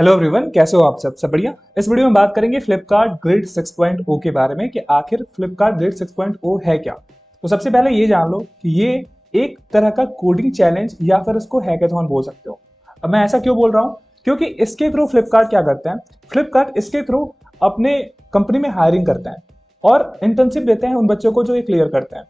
Hello everyone, कैसे हो आप सब बढ़िया। इस वीडियो में बात करेंगे फ्लिपकार्ट ग्रिड 6.0 के बारे में कि आखिर फ्लिपकार्ट ग्रिड 6.0 है क्या। तो सबसे पहले ये जान लो कि ये एक तरह का कोडिंग चैलेंज या फिर इसको हैकाथॉन बोल सकते हो। अब मैं ऐसा क्यों बोल रहा हूँ, क्योंकि इसके थ्रू फ्लिपकार्ट क्या करता है, फ्लिपकार्ट इसके थ्रू अपने कंपनी में हायरिंग करता है और इंटर्नशिप देते हैं उन बच्चों को जो ये क्लियर करते हैं।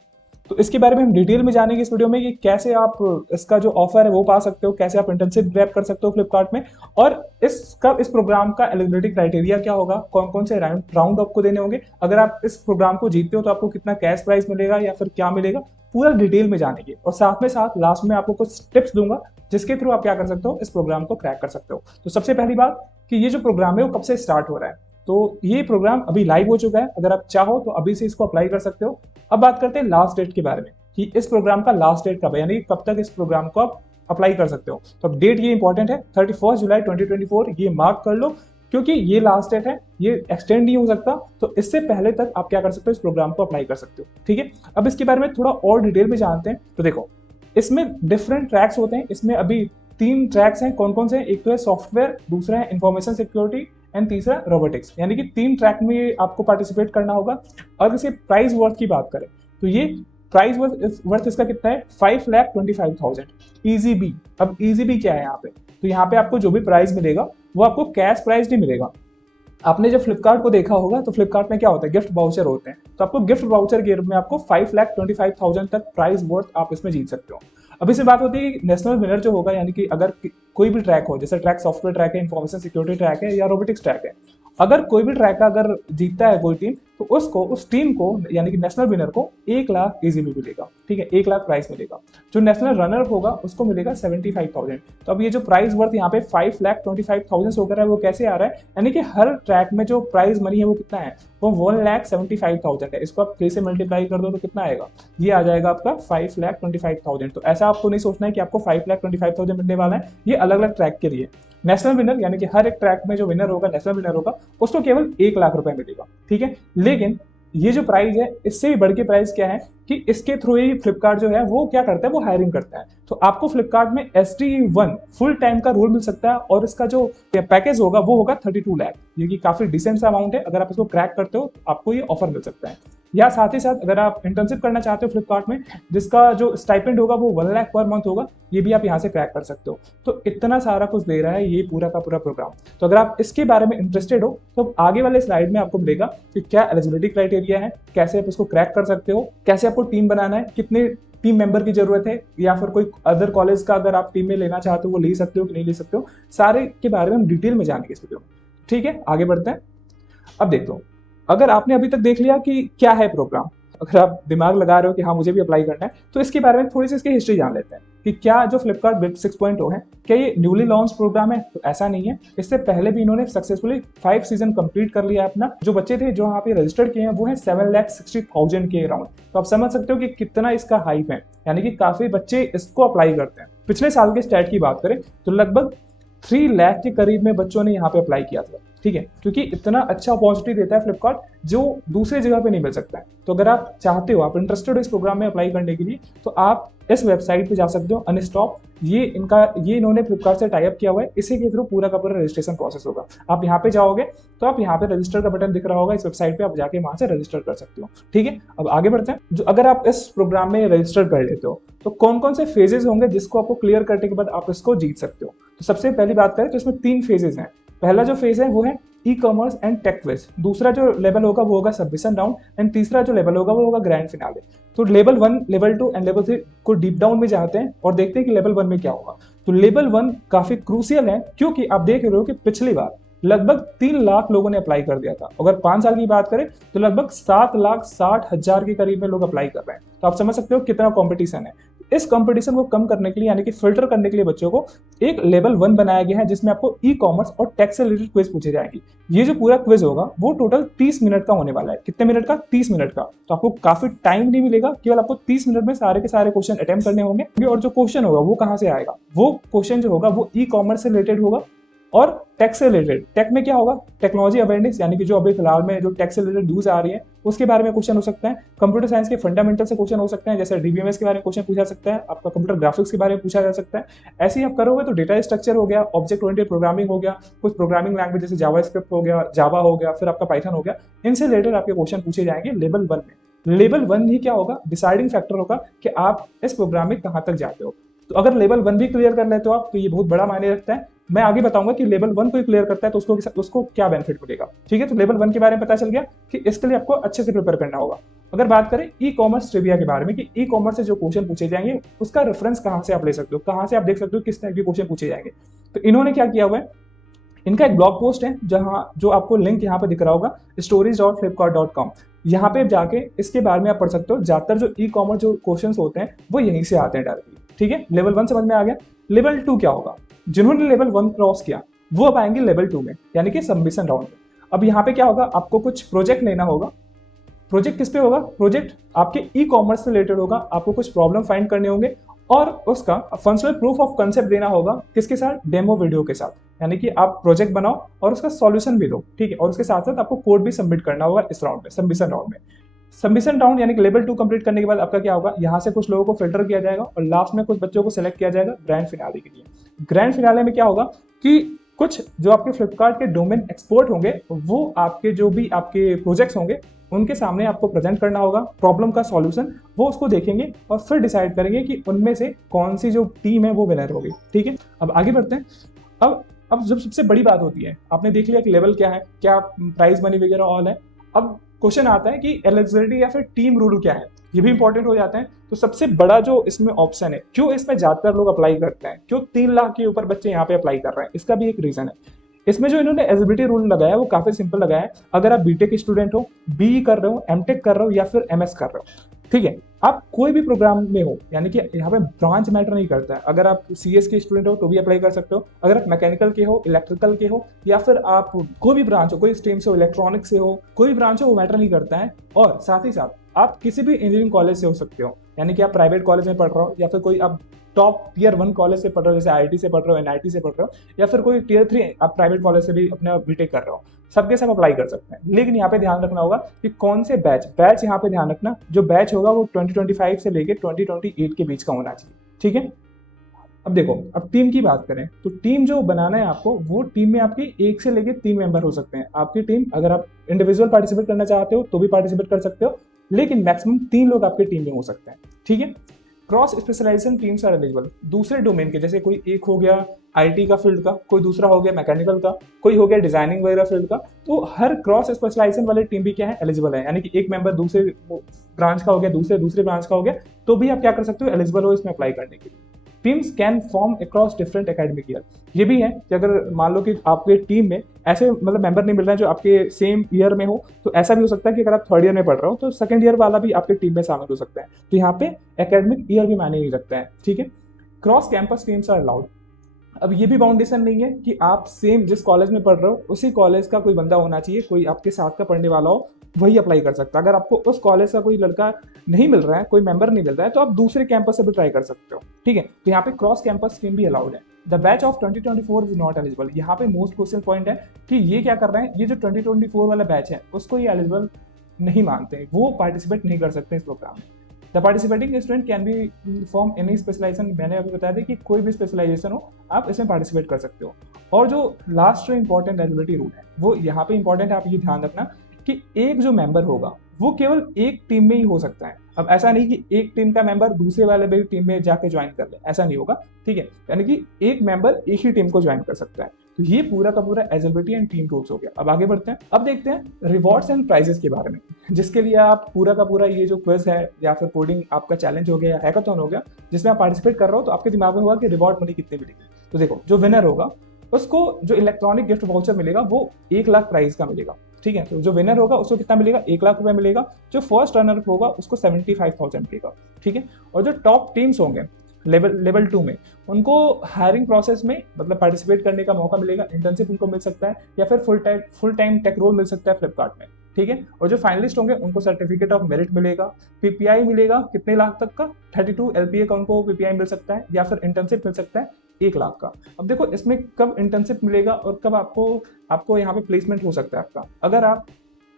तो इसके बारे में हम डिटेल में जानेंगे इस वीडियो में कि कैसे आप इसका जो ऑफर है वो पा सकते हो, कैसे आप इंटर्नशिप ग्रैब कर सकते हो फ्लिपकार्ट में, और इस प्रोग्राम का एलिजिबिलिटी क्राइटेरिया क्या होगा, कौन कौन से राउंड आपको देने होंगे, अगर आप इस प्रोग्राम को जीतते हो तो आपको कितना कैश प्राइस मिलेगा या फिर क्या मिलेगा, पूरा डिटेल में जानेंगे। और साथ में साथ लास्ट में आपको कुछ टिप्स दूंगा जिसके थ्रू आप क्या कर सकते हो, इस प्रोग्राम को क्रैक कर सकते हो। तो सबसे पहली बात कि ये जो प्रोग्राम है वो कब से स्टार्ट हो रहा है। तो ये प्रोग्राम अभी लाइव हो चुका है, अगर आप चाहो तो अभी से इसको अप्लाई कर सकते हो। अब बात करते हैं लास्ट डेट के बारे में कि इस प्रोग्राम का लास्ट डेट कब है, यानी कब तक इस प्रोग्राम को आप अप्लाई कर सकते हो। तो अब डेट ये इंपॉर्टेंट है, 31 जुलाई 2024, ये मार्क कर लो क्योंकि ये लास्ट डेट है, ये एक्सटेंड नहीं हो सकता। तो इससे पहले तक आप क्या कर सकते हो, इस प्रोग्राम को अप्लाई कर सकते हो। ठीक है, अब इसके बारे में थोड़ा और डिटेल में जानते हैं। तो देखो, इसमें डिफरेंट ट्रैक्स होते हैं। इसमें अभी 3 ट्रैक्स हैं। कौन कौन से हैं? एक तो है सॉफ्टवेयर, दूसरा है इंफॉर्मेशन सिक्योरिटी एंड तीसरा रोबोटिक्स। यानी कि 3 ट्रैक में आपको पार्टिसिपेट करना होगा। और इसे प्राइस वर्थ की बात करें तो ये प्राइस वर्थ इसका कितना है, 5,25,000 इजी बी। अब इजी बी क्या है यहाँ पे, तो यहाँ पे आपको जो भी प्राइस मिलेगा वो आपको कैश प्राइस नहीं मिलेगा। आपने जब फ्लिपकार्ट को देखा होगा तो फ्लिपकार्ट में क्या होता है, गिफ्ट वाउचर होते हैं। तो आपको गिफ्ट वाउचर के रूप में आपको 5,25,000 तक प्राइस वर्थ आप इसमें जीत सकते हो। अभी से बात होती है कि नेशनल विनर जो होगा, यानी कि अगर कोई भी ट्रैक हो, जैसे ट्रैक सॉफ्टवेयर ट्रैक है, इन्फॉर्मेशन सिक्योरिटी ट्रैक है या रोबोटिक्स ट्रैक है, अगर कोई भी ट्रैक अगर जीतता है कोई टीम, तो उसको, उस टीम को, यानी कि नेशनल विनर को 1 लाख इजीली मिलेगा। ठीक है, 1 लाख प्राइस मिलेगा। जो नेशनल रनर होगा उसको मिलेगा 75,000। तो अब ये जो प्राइस वर्थ यहाँ पे 5,25,000 होकर है, वो कैसे आ रहा है, यानी कि हर ट्रैक में जो प्राइस मनी है वो कितना है, वो 1,75,000 है। इसको आप 3 से मल्टीप्लाई कर दो तो कितना आएगा, ये आ जाएगा आपका 5,25,000। तो ऐसा आपको नहीं सोचना है कि आपको 5,25,000 मिलने वाला है, ये अलग अलग ट्रैक के लिए। नेशनल विनर यानी कि हर एक ट्रैक में जो विनर होगा, नेशनल विनर होगा, उसको केवल 1 लाख रुपए मिलेगा। ठीक है, लेकिन ये जो प्राइस है, इससे भी बढ़ के प्राइस क्या है कि इसके थ्रू ही फ्लिपकार्ट जो है वो क्या करता है, वो हायरिंग करता है। तो आपको फ्लिपकार्ट में ST1 फुल टाइम का रोल मिल सकता है और इसका जो पैकेज होगा वो होगा 32 लाख, ये कि काफी डिसेंट सा अमाउंट है। अगर आप इसको क्रैक करते हो तो आपको ये ऑफर मिल सकता है। या साथ ही साथ अगर आप इंटर्नशिप करना चाहते हो फ्लिपकार्ट में, जिसका जो स्टाइपेंड होगा वो 1 लाख पर मंथ होगा, ये भी आप यहाँ से क्रैक कर सकते हो। तो इतना सारा कुछ दे रहा है ये पूरा का पूरा प्रोग्राम। तो अगर आप इसके बारे में इंटरेस्टेड हो तो आगे वाले स्लाइड में आपको मिलेगा कि क्या एलिजिबिलिटी क्राइटेरिया है, कैसे आप इसको क्रैक कर सकते हो, कैसे आपको टीम बनाना है, कितने टीम मेंबर की जरूरत है, या फिर कोई अदर कॉलेज का अगर आप टीम में लेना चाहते हो वो ले सकते हो कि नहीं ले सकते हो, सारे के बारे में हम डिटेल में जानेंगे इस वीडियो में। ठीक है, आगे बढ़ते हैं। अब देखो, अगर आपने अभी तक देख लिया कि क्या है प्रोग्राम, अगर आप दिमाग लगा रहे हो कि हाँ मुझे भी अप्लाई करना है, तो इसके बारे में थोड़ी सी इसकी हिस्ट्री जान लेते हैं कि क्या जो फ्लिपकार्ट ग्रिड 6.0 है, क्या ये न्यूली लॉन्च प्रोग्राम है। तो ऐसा नहीं है, इससे पहले भी इन्होंने सक्सेसफुली 5 सीजन कंप्लीट कर लिया है अपना। जो बच्चे थे जो यहाँ पे रजिस्टर्ड किए हैं वो है 7,60,000 के अराउंड। तो आप समझ सकते हो कि कितना इसका हाइप है, यानी कि काफी बच्चे इसको अप्लाई करते हैं। पिछले साल के स्टैट की बात करें तो लगभग 3 लाख के करीब में बच्चों ने यहाँ पे अप्लाई किया था। ठीक है, क्योंकि इतना अच्छा अपॉर्चुनिटी देता है फ्लिपकार्ट जो दूसरे जगह पे नहीं मिल सकता है। तो अगर आप चाहते हो, आप इंटरेस्टेड हो इस प्रोग्राम में अप्लाई करने के लिए, तो आप इस वेबसाइट पे जा सकते हो, अनस्टॉप। ये इन्होंने फ्लिपकार्ट से टाई अप किया हुआ है, इसी के थ्रू पूरा का पूरा रजिस्ट्रेशन प्रोसेस होगा। आप यहाँ पे जाओगे तो आप यहाँ पे रजिस्टर का बटन दिख रहा होगा इस वेबसाइट पे, आप जाके वहां से रजिस्टर कर सकते हो। ठीक है, अब आगे बढ़ते हैं। जो अगर आप इस प्रोग्राम में रजिस्टर कर लेते हो तो कौन कौन से फेजेस होंगे जिसको आपको क्लियर करने के बाद आप इसको जीत सकते हो। तो सबसे पहली बात करें तो इसमें 3 फेजेस हैं। पहला जो फेज है वो है e commerce and tech quiz, दूसरा जो लेवल होगा वो होगा सबमिशन राउंड, एंड तीसरा जो लेवल होगा वो होगा ग्रैंड फिनाले। तो लेवल 1, लेवल 2 एंड लेवल 3 को डीप डाउन में जाते हैं और देखते हैं कि लेवल 1 में क्या होगा। तो लेवल 1 काफी क्रूशियल है, क्योंकि आप देख रहे हो कि पिछली बार लगभग 3 लाख लोगों ने अप्लाई कर दिया था। अगर 5 साल की बात करें तो लगभग 7,60,000 के करीब में लोग अप्लाई कर रहे हैं। तो आप समझ सकते हो कितना कॉम्पिटिशन है। इस कंपटीशन को कम करने के लिए, यानी कि फिल्टर करने के लिए, बच्चों को एक लेवल 1 बनाया गया है जिसमें आपको ई कॉमर्स और टेक से रिलेटेड क्विज पूछे जाएंगे। ये जो पूरा क्विज होगा वो टोटल 30 मिनट का होने वाला है। कितने मिनट का? 30 मिनट का। तो आपको काफी टाइम नहीं मिलेगा, केवल आपको 30 मिनट में सारे के सारे क्वेश्चन अटेम्प्ट करने होंगे। और जो क्वेश्चन होगा वो कहाँ से आएगा, वो क्वेश्चन जो होगा वो ई कॉमर्स से रिलेटेड होगा और टेक से रिलेटेड। टेक में क्या होगा, टेक्नोलॉजी अवेयरनेस, यानी कि जो अभी फिलहाल में जो टेक से रिलेटेड न्यूज आ रही है उसके बारे में क्वेश्चन हो सकता है। कंप्यूटर साइंस के फंडामेंटल से क्वेश्चन हो सकते हैं, जैसे डीबीएमएस के बारे में क्वेश्चन पूछा जा सकता है, आपका कंप्यूटर ग्राफिक्स के बारे में पूछा जा सकता है। ऐसे ही आप करोगे तो डेटा स्ट्रक्चर हो गया, ऑब्जेक्ट ओरिएंटेड प्रोग्रामिंग हो गया, कुछ प्रोग्रामिंग लैंग्वेज जैसे जावास्क्रिप्ट हो गया, जावा हो गया, फिर आपका पाइथन हो गया, इनसे रिलेटेड आपके क्वेश्चन पूछे जाएंगे लेवल 1 में। लेवल 1 ही क्या होगा, डिसाइडिंग फैक्टर होगा कि आप इस प्रोग्राम में कहां तक जाते हो। तो अगर लेवल 1 भी क्लियर कर लेते हो आप, तो ये बहुत बड़ा मायने रखता है। मैं आगे बताऊंगा कि लेवल 1 को क्लियर करता है तो उसको क्या बेनिफिट मिलेगा। ठीक है, तो लेवल 1 के बारे में पता चल गया कि इसके लिए आपको अच्छे से प्रिपेयर करना होगा। अगर बात करें ई कॉमर्स ट्रिविया के बारे में कि ई कॉमर्स से जो क्वेश्चन पूछे जाएंगे उसका रेफरेंस कहां से आप ले सकते हो, कहां से आप देख सकते हो किस टाइप के क्वेश्चन पूछे जाएंगे। तो इन्होंने क्या किया हुआ है, इनका एक ब्लॉग पोस्ट है जहां जो आपको लिंक यहाँ पे दिख रहा होगा stories.flipkart.com, यहाँ पे जाके इसके बारे में आप पढ़ सकते हो। ज्यादातर जो ई कॉमर्स जो क्वेश्चंस होते हैं वो यहीं से आते हैं डायरेक्टली। ठीक है, लेवल 1 समझ में आ गया। लेवल 2 क्या होगा, जिन्होंने लेवल 1 क्रॉस किया वो अब आएंगे लेवल 2 में, यानी कि सबमिशन राउंड में। अब यहाँ पे क्या होगा, आपको कुछ प्रोजेक्ट लेना होगा। प्रोजेक्ट किस पे होगा, प्रोजेक्ट आपके ई कॉमर्स से रिलेटेड होगा। आपको कुछ प्रॉब्लम फाइंड करने होंगे और उसका फंक्शनल प्रूफ ऑफ कंसेप्ट देना होगा, किसके साथ, डेमो वीडियो के साथ। यानी कि आप प्रोजेक्ट बनाओ और उसका सॉल्यूशन भी दो। ठीक है, और उसके साथ साथ आपको कोड भी सबमिट करना होगा इस राउंड में, सबमिशन राउंड में। सबमिशन राउंड यानी कि लेवल 2 कंप्लीट करने के बाद आपका क्या होगा, यहाँ से कुछ लोगों को फिल्टर किया जाएगा और लास्ट में कुछ बच्चों को सिलेक्ट किया जाएगा ग्रैंड फिनाले के लिए। ग्रैंड फिनाले में क्या होगा कि कुछ जो आपके फ्लिपकार्ट के डोमेन एक्सपर्ट होंगे वो आपके जो भी आपके प्रोजेक्ट्स होंगे उनके सामने आपको प्रेजेंट करना होगा प्रॉब्लम का सॉल्यूशन। वो उसको देखेंगे और फिर डिसाइड करेंगे कि उनमें से कौन सी जो टीम है वो विनर होगी। ठीक है, अब आगे बढ़ते हैं। अब जब सबसे बड़ी बात होती है, आपने देख लिया कि लेवल क्या है, क्या प्राइज मनी वगैरह ऑल है। अब क्वेश्चन आता है कि एलिजिबिलिटी या फिर टीम रूल क्या है, ये भी इंपॉर्टेंट हो जाता है। तो सबसे बड़ा जो इसमें ऑप्शन है, क्यों इसमें ज्यादातर लोग अप्लाई करते हैं, क्यों 3 लाख के ऊपर बच्चे यहाँ पे अप्लाई कर रहे हैं, इसका भी एक रीजन है। इसमें जो इन्होंने एलिजिबिलिटी रूल लगाया है वो काफी सिंपल लगाया है। अगर आप बीटेक स्टूडेंट हो, बीई कर रहे हो, एमटेक कर रहे हो या फिर एमएस कर रहे हो, ठीक है, आप कोई भी प्रोग्राम में हो, यानी कि यहाँ पे ब्रांच मैटर नहीं करता है। अगर आप सीएस के स्टूडेंट हो तो भी अप्लाई कर सकते हो, अगर आप मैकेनिकल के हो, इलेक्ट्रिकल के हो, या फिर आप कोई भी ब्रांच हो, कोई स्ट्रीम से हो, इलेक्ट्रॉनिक से हो, कोई भी ब्रांच हो, वो मैटर नहीं करता है। और साथ ही साथ आप किसी भी इंजीनियरिंग कॉलेज से हो सकते हो, यानी कि आप प्राइवेट कॉलेज में पढ़ रहे हो या फिर कोई आप टॉप टियर 1 कॉलेज से पढ़ रहे हो, जैसे आईआईटी से पढ़ रहे हो, एनआईटी से पढ़ रहे हो, या फिर कोई टियर 3 आप प्राइवेट कॉलेज से भी अपना बीटेक कर रहे हो, सबके सब अप्लाई कर सकते हैं। लेकिन यहाँ पे ध्यान रखना होगा कि कौन से बैच यहाँ पे ध्यान रखना, जो बैच होगा वो 2025 से लेके 2028 के बीच का होना चाहिए। ठीक है, अब देखो, अब टीम की बात करें तो टीम जो बनाना है आपको, वो टीम में आपकी 1 से लेके 3 मेंबर हो सकते हैं। आपकी टीम, अगर आप इंडिविजुअल पार्टिसिपेट करना चाहते हो तो भी पार्टिसिपेट कर सकते हो, लेकिन मैक्सिमम 3 लोग आपके टीम में हो सकते हैं। ठीक है, cross specialisation teams are eligible. दूसरे डोमेन के, जैसे कोई एक हो गया आईटी का फील्ड का, कोई दूसरा हो गया मैकेनिकल का, कोई हो गया डिजाइनिंग वगैरह फील्ड का, तो हर क्रॉस स्पेशलाइजेशन वाले टीम भी क्या है, एलिजिबल है। यानी कि एक मेंबर दूसरे ब्रांच का हो गया, दूसरे ब्रांच का हो गया, तो भी आप क्या कर सकते हो, एलिजिबल हो इसमें अप्लाई करने के लिए। Teams can form across different academic year. ये भी है कि अगर मान लो कि आपके टीम में ऐसे मतलब मेंबर नहीं मिल रहे हैं जो आपके सेम ईयर में हो, तो ऐसा भी हो सकता है कि अगर आप 3rd ईयर में पढ़ रहे हो तो 2nd ईयर वाला भी आपके टीम में शामिल हो सकता है। तो यहाँ पे एकेडमिक ईयर भी मायने नहीं रखता है। ठीक है, cross campus teams are allowed. अब ये भी बाउंडेशन नहीं है कि आप सेम जिस कॉलेज में पढ़ रहे हो उसी कॉलेज का कोई बंदा होना चाहिए, कोई आपके साथ का पढ़ने वाला हो, वही अप्लाई कर सकता है। अगर आपको उस कॉलेज का कोई लड़का नहीं मिल रहा है, कोई मेंबर नहीं मिल रहा है, तो आप दूसरे कैंपस से भी ट्राई कर सकते हो। ठीक है, तो यहाँ पे क्रॉस कैंपस स्ट्रीम भी अलाउड है। The batch of 2024 is not eligible. यहाँ पे मोस्ट क्वेश्चन पॉइंट है कि ये क्या कर रहे हैं, ये जो 2024 वाला बैच है उसको ये एलिजिबल नहीं मानते हैं, वो पार्टिसिपेट नहीं कर सकते इस प्रोग्राम में। The participating student can be form any specialisation. मैंने अभी बताया था कि कोई भी स्पेशलाइजेशन हो आप इसमें पार्टिसिपेट कर सकते हो। और जो लास्ट जो इंपॉर्टेंट एलिजिबिलिटी रूल है वो यहाँ पे इंपॉर्टेंट है, आप ये ध्यान रखना कि एक जो मेंबर होगा वो केवल एक टीम में ही हो सकता है। अब ऐसा नहीं कि एक टीम का मेंबर दूसरे वाले भी टीम में जाके ज्वाइन कर ले, ऐसा नहीं होगा। ठीक है, यानी कि एक मेंबर एक ही टीम को ज्वाइन कर सकता है। तो ये पूरा का पूरा एलिजिबिलिटी एंड टीम रूल्स हो गया। अब आगे बढ़ते हैं, अब देखते हैं रिवॉर्ड्स एंड प्राइजेस के बारे में, जिसके लिए आप पूरा का पूरा ये जो क्विज है या फिर कोडिंग आपका चैलेंज हो गया या हैकाथॉन हो गया जिसमें आप पार्टिसिपेट कर रहे हो, तो आपके दिमाग में होगा कि रिवॉर्ड मनी कितनी मिलेगी। तो देखो, जो विनर होगा उसको जो इलेक्ट्रॉनिक गिफ्ट वाउचर मिलेगा वो 1 लाख प्राइस का मिलेगा। ठीक है, तो जो विनर होगा उसको कितना मिलेगा, 1 लाख रुपए मिलेगा। जो फर्स्ट रनर होगा उसको 75,000 मिलेगा। ठीक है, और जो टॉप टीम्स होंगे लेवल 2 में, उनको हायरिंग प्रोसेस में मतलब पार्टिसिपेट करने का मौका मिलेगा, इंटर्नशिप उनको मिल सकता है या फिर फुल टाइम टेक रोल मिल सकता है फ्लिपकार्ट में। ठीक है, और जो फाइनलिस्ट होंगे उनको सर्टिफिकेट ऑफ मेरिट मिलेगा, पीपीआई मिलेगा कितने लाख तक का, 32 एलपीए का उनको पीपीआई मिल सकता है, या फिर इंटर्नशिप मिल सकता है 1 लाख का। अब देखो, इसमें कब इंटर्नशिप मिलेगा और कब आपको यहाँ पे प्लेसमेंट हो सकता है आपका। अगर आप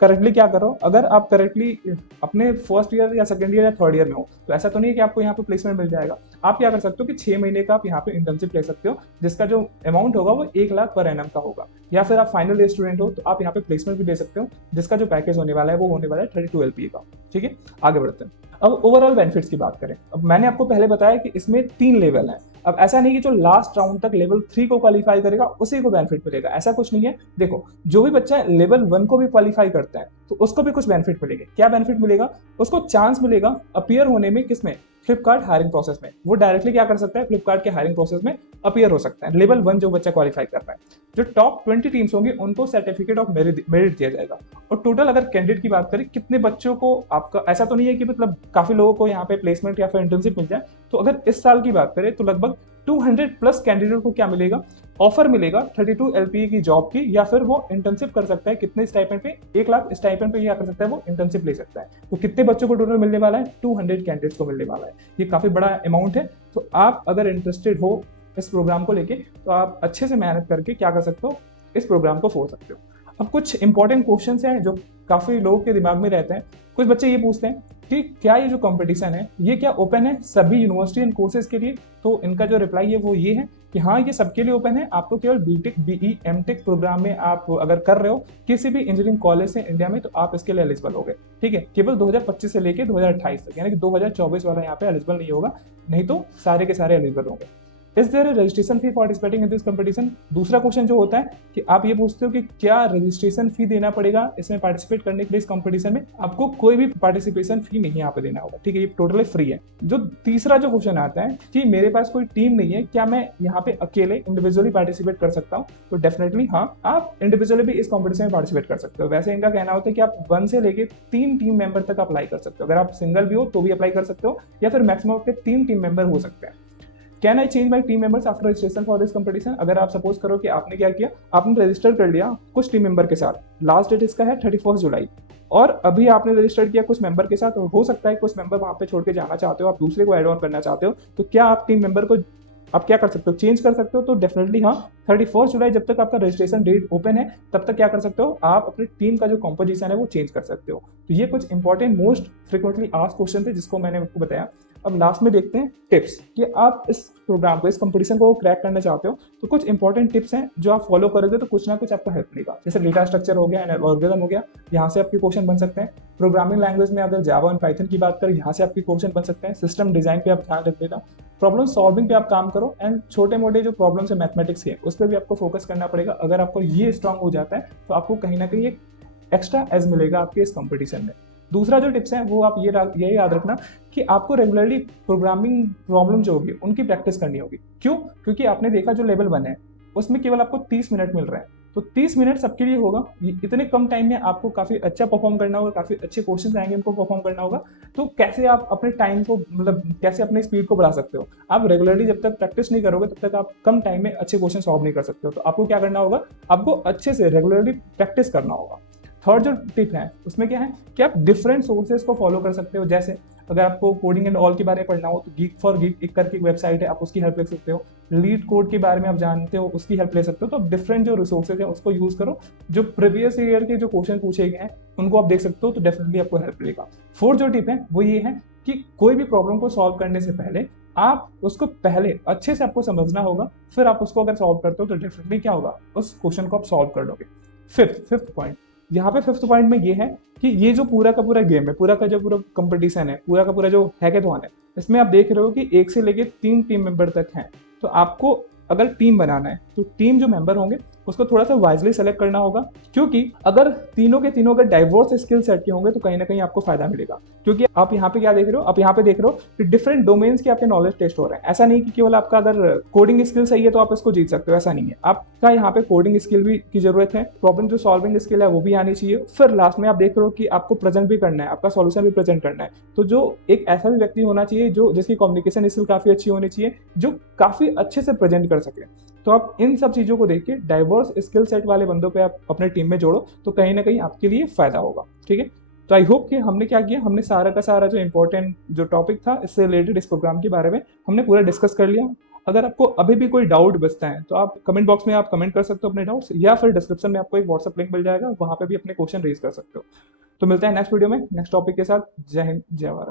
करेक्टली क्या कर रहे हो। अगर आप करेक्टली अपने फर्स्ट ईयर या सेकंड ईयर या थर्ड ईयर में हो तो ऐसा तो नहीं है कि आपको यहाँ पे प्लेसमेंट मिल जाएगा। आप क्या कर सकते हो कि 6 महीने का आप यहाँ पे इंटर्नशिप ले सकते हो, जिसका जो अमाउंट होगा वो 1 लाख पर एनम का होगा। या फिर आप फाइनल ईयर स्टूडेंट हो तो आप यहाँ पे प्लेसमेंट भी ले सकते हो, जिसका जो पैकेज होने वाला है वो होने वाला है 32 LPA का। ठीक है, आगे बढ़ते हैं। अब ओवरऑल बेनिफिट्स की बात करें। अब मैंने आपको पहले बताया कि इसमें 3 लेवल हैं। अब ऐसा नहीं कि जो लास्ट राउंड तक लेवल 3 को क्वालिफाई करेगा उसी को बेनिफिट मिलेगा, ऐसा कुछ नहीं है। देखो, जो भी बच्चा लेवल 1 को भी क्वालिफाई करता है तो उसको भी कुछ बेनिफिट मिलेगा। क्या बेनिफिट मिलेगा? उसको चांस मिलेगा अपीयर होने में, किसमें? फ्लिपकार्ट हायरिंग प्रोसेस में। वो डायरेक्टली क्या कर सकता है? फ्लिपकार्ट के हायरिंग प्रोसेस में अपीयर हो सकता है। लेवल 1 जो बच्चा क्वालिफाई कर रहा है, जो टॉप 20 टीम्स होंगी उनको सर्टिफिकेट ऑफ मेरिट दिया जाएगा। और टोटल अगर कैंडिडेट की बात करें कितने बच्चों को आपका, ऐसा तो नहीं है कि मतलब काफी लोगों को यहाँ पे प्लेसमेंट या फिर इंटर्नशिप मिल जाए, तो अगर इस साल की बात करें तो लगभग 200 प्लस कैंडिडेट को क्या मिलेगा? ऑफर मिलेगा 32 LPA की जॉब की, या फिर वो इंटर्नशिप कर सकता है कितने स्टाइपेंड पे? 1 लाख स्टाइपेंड पे क्या कर सकता है? वो इंटर्नशिप ले सकता है। तो कितने बच्चों को टोटल मिलने वाला है? 200 कैंडिडेट्स को मिलने वाला है। ये काफी बड़ा अमाउंट है। तो आप अगर इंटरेस्टेड हो इस प्रोग्राम को लेके तो आप अच्छे से मेहनत करके क्या कर सकते हो? इस प्रोग्राम को फोड़ सकते हो। अब कुछ इंपॉर्टेंट क्वेश्चंस हैं जो काफी लोगों के दिमाग में रहते हैं। कुछ बच्चे ये पूछते हैं कि क्या ये जो कंपटीशन है ये क्या ओपन है सभी यूनिवर्सिटी एंड कोर्सेज के लिए? तो इनका जो रिप्लाई है वो ये है कि हाँ, ये सबके लिए ओपन है। आपको केवल बीटेक, BE, MTech प्रोग्राम में आप अगर कर रहे हो किसी भी इंजीनियरिंग कॉलेज से इंडिया में तो आप इसके लिए एलिजिबल हो गए। ठीक है, केवल 2025 से लेके 2028 तक, यानी कि 2024 वाला यहाँ पे एलिजिबल नहीं होगा, नहीं तो सारे के सारे एलिजिबल होंगे। Is there a registration fee for participating in this competition? दूसरा क्वेश्चन जो होता है कि आप ये पूछते हो कि क्या रजिस्ट्रेशन फी देना पड़ेगा इसमें पार्टिसिपेट करने के लिए इस कंपटीशन में? आपको कोई भी पार्टिसिपेशन फी नहीं यहाँ पे देना होगा। ठीक है, ये टोटली फ्री है। जो तीसरा जो क्वेश्चन आता है कि मेरे पास कोई टीम नहीं है, क्या मैं यहाँ पे अकेले इंडिविजुअली पार्टिसिपेट कर सकता हूँ? तो डेफिनेटली हाँ, आप इंडिविजुअली भी इस कॉम्पिटिशन में पार्टिसिपेट कर सकते हो। वैसे इनका कहना होता है कि आप 1 से लेके 3 टीम मेंबर तक अप्लाई कर सकते हो। अगर आप सिंगल भी हो तो भी अप्लाई कर सकते हो, या फिर मैक्सिमम आपके 3 टीम मेंबर हो सकते हैं। Can I change my team members after registration for this competition? अगर आप सपोज करो कि आपने क्या किया, आपने रजिस्टर कर लिया कुछ टीम मेंबर के साथ, लास्ट डेट इसका है 31 जुलाई, और अभी आपने रजिस्टर किया कुछ मेंबर के साथ, और हो सकता है कुछ मेंबर वहां पे छोड़ के जाना चाहते हो, आप दूसरे को एड ऑन करना चाहते हो, तो क्या आप टीम मेंबर को आप क्या कर सकते हो? चेंज कर सकते हो। तो डेफिनेटली हाँ, 31 जुलाई जब तक आपका रजिस्ट्रेशन डेट ओपन है तब तक क्या कर सकते हो? आप अपनी टीम का जो कॉम्पोजिशन है वो चेंज कर सकते हो। तो ये कुछ important most frequently asked question थे जिसको मैंने आपको बताया। अब लास्ट में देखते हैं टिप्स कि आप इस प्रोग्राम को, इस कंपटीशन को क्रैक करना चाहते हो तो कुछ इंपॉर्टेंट टिप्स हैं जो आप फॉलो करोगे तो कुछ ना कुछ आपको हेल्प मिलेगा। जैसे डेटा स्ट्रक्चर हो गया, एल्गोरिथम हो गया, यहाँ से आपके क्वेश्चन बन सकते हैं। प्रोग्रामिंग लैंग्वेज में अगर जावा और पाइथन की बात करें, यहाँ से आपके क्वेश्चन बन सकते हैं। सिस्टम डिजाइन पे आप ध्यान रखिएगा, प्रॉब्लम सॉल्विंग पे आप काम करो, एंड छोटे मोटे जो प्रॉब्लम्स है मैथमेटिक्स के उस पर भी आपको फोकस करना पड़ेगा। अगर आपको ये स्ट्रांग हो जाता है तो आपको कहीं ना कहीं एक एक्स्ट्रा एज मिलेगा आपके इस कंपटीशन में। दूसरा जो टिप्स है वो आप ये याद रखना कि आपको रेगुलरली प्रोग्रामिंग प्रॉब्लम जो होगी उनकी प्रैक्टिस करनी होगी। क्यों? क्योंकि आपने देखा जो लेवल 1 है उसमें केवल आपको 30 मिनट मिल रहे हैं, तो 30 मिनट सबके लिए होगा। इतने कम टाइम में आपको काफी अच्छा परफॉर्म करना होगा, काफी अच्छे क्वेश्चन आएंगे उनको परफॉर्म करना होगा। तो कैसे आप अपने टाइम को, मतलब कैसे अपने स्पीड को बढ़ा सकते हो? आप रेगुलरली जब तक प्रैक्टिस नहीं करोगे तब तक आप कम टाइम में अच्छे क्वेश्चन सॉल्व नहीं कर सकते हो। तो आपको क्या करना होगा? आपको अच्छे से रेगुलरली प्रैक्टिस करना होगा। थर्ड जो टिप है उसमें क्या है कि आप डिफरेंट सोर्सेज को फॉलो कर सकते हो। जैसे अगर आपको कोडिंग एंड ऑल के बारे में पढ़ना हो तो गीक फॉर गीक एक करके एक वेबसाइट है, आप उसकी हेल्प ले सकते हो। लीड कोड के बारे में आप जानते हो, उसकी हेल्प ले सकते हो। तो आप डिफरेंट जो रिसोर्सेज है उसको यूज करो। जो प्रीवियस ईयर के जो क्वेश्चन पूछे गए हैं उनको आप देख सकते हो, तो डेफिनेटली आपको हेल्प मिलेगा। फोर्थ जो टिप है वो ये है कि कोई भी प्रॉब्लम को सॉल्व करने से पहले आप उसको पहले अच्छे से आपको समझना होगा, फिर आप उसको अगर सॉल्व करते हो तो डेफिनेटली क्या होगा, उस क्वेश्चन को आप सॉल्व कर लोगे। फिफ्थ पॉइंट, यहाँ पे फिफ्थ पॉइंट में ये है कि ये जो पूरा का पूरा गेम है, पूरा का जो पूरा कंपटीशन है, पूरा का पूरा जो हैकेथॉन है, इसमें आप देख रहे हो कि 1 से लेके 3 टीम मेंबर तक हैं। तो आपको अगर टीम बनाना है तो टीम जो मेंबर होंगे उसको थोड़ा सा वाइजली सेलेक्ट करना होगा, क्योंकि अगर तीनों के तीनों अगर डाइवर्स स्किल सेट के होंगे तो कहीं ना कहीं आपको फायदा मिलेगा। क्योंकि आप यहाँ पे क्या देख रहे हो, आप यहाँ पे देख रहे हो कि डिफरेंट डोमेन्स के आपके नॉलेज टेस्ट हो रहे हैं। ऐसा नहीं कि केवल आपका अगर कोडिंग स्किल सही है तो आप इसको जीत सकते हो, ऐसा नहीं है। आपका यहाँ पे कोडिंग स्किल भी की जरूरत है, प्रॉब्लम जो सॉल्विंग स्किल है वो भी आनी चाहिए। फिर लास्ट में आप देख रहे हो कि आपको प्रेजेंट भी करना है, आपका सॉल्यूशन भी प्रेजेंट करना है। तो जो एक ऐसा भी व्यक्ति होना चाहिए जो जिसकी कम्युनिकेशन स्किल काफी अच्छी होनी चाहिए, जो काफी अच्छे से प्रेजेंट कर सके। तो आप इन सब चीजों को देख के डाइवर्स स्किल सेट वाले बंदों पे आप अपने टीम में जोड़ो, तो कहीं ना कहीं आपके लिए फायदा होगा। ठीक है, तो आई होप कि हमने क्या किया, हमने सारा का सारा जो इंपॉर्टेंट जो टॉपिक था इससे रिलेटेड इस प्रोग्राम के बारे में हमने पूरा डिस्कस कर लिया। अगर आपको अभी भी कोई डाउट बचता है तो आप कमेंट बॉक्स में आप कमेंट कर सकते हो अपने डाउट्स, या फिर डिस्क्रिप्शन में आपको एक व्हाट्सअप लिंक मिल जाएगा, वहां पे भी अपने क्वेश्चन रेज कर सकते हो। तो मिलते हैं नेक्स्ट वीडियो में नेक्स्ट टॉपिक के साथ। जय हिंद, जय भारत।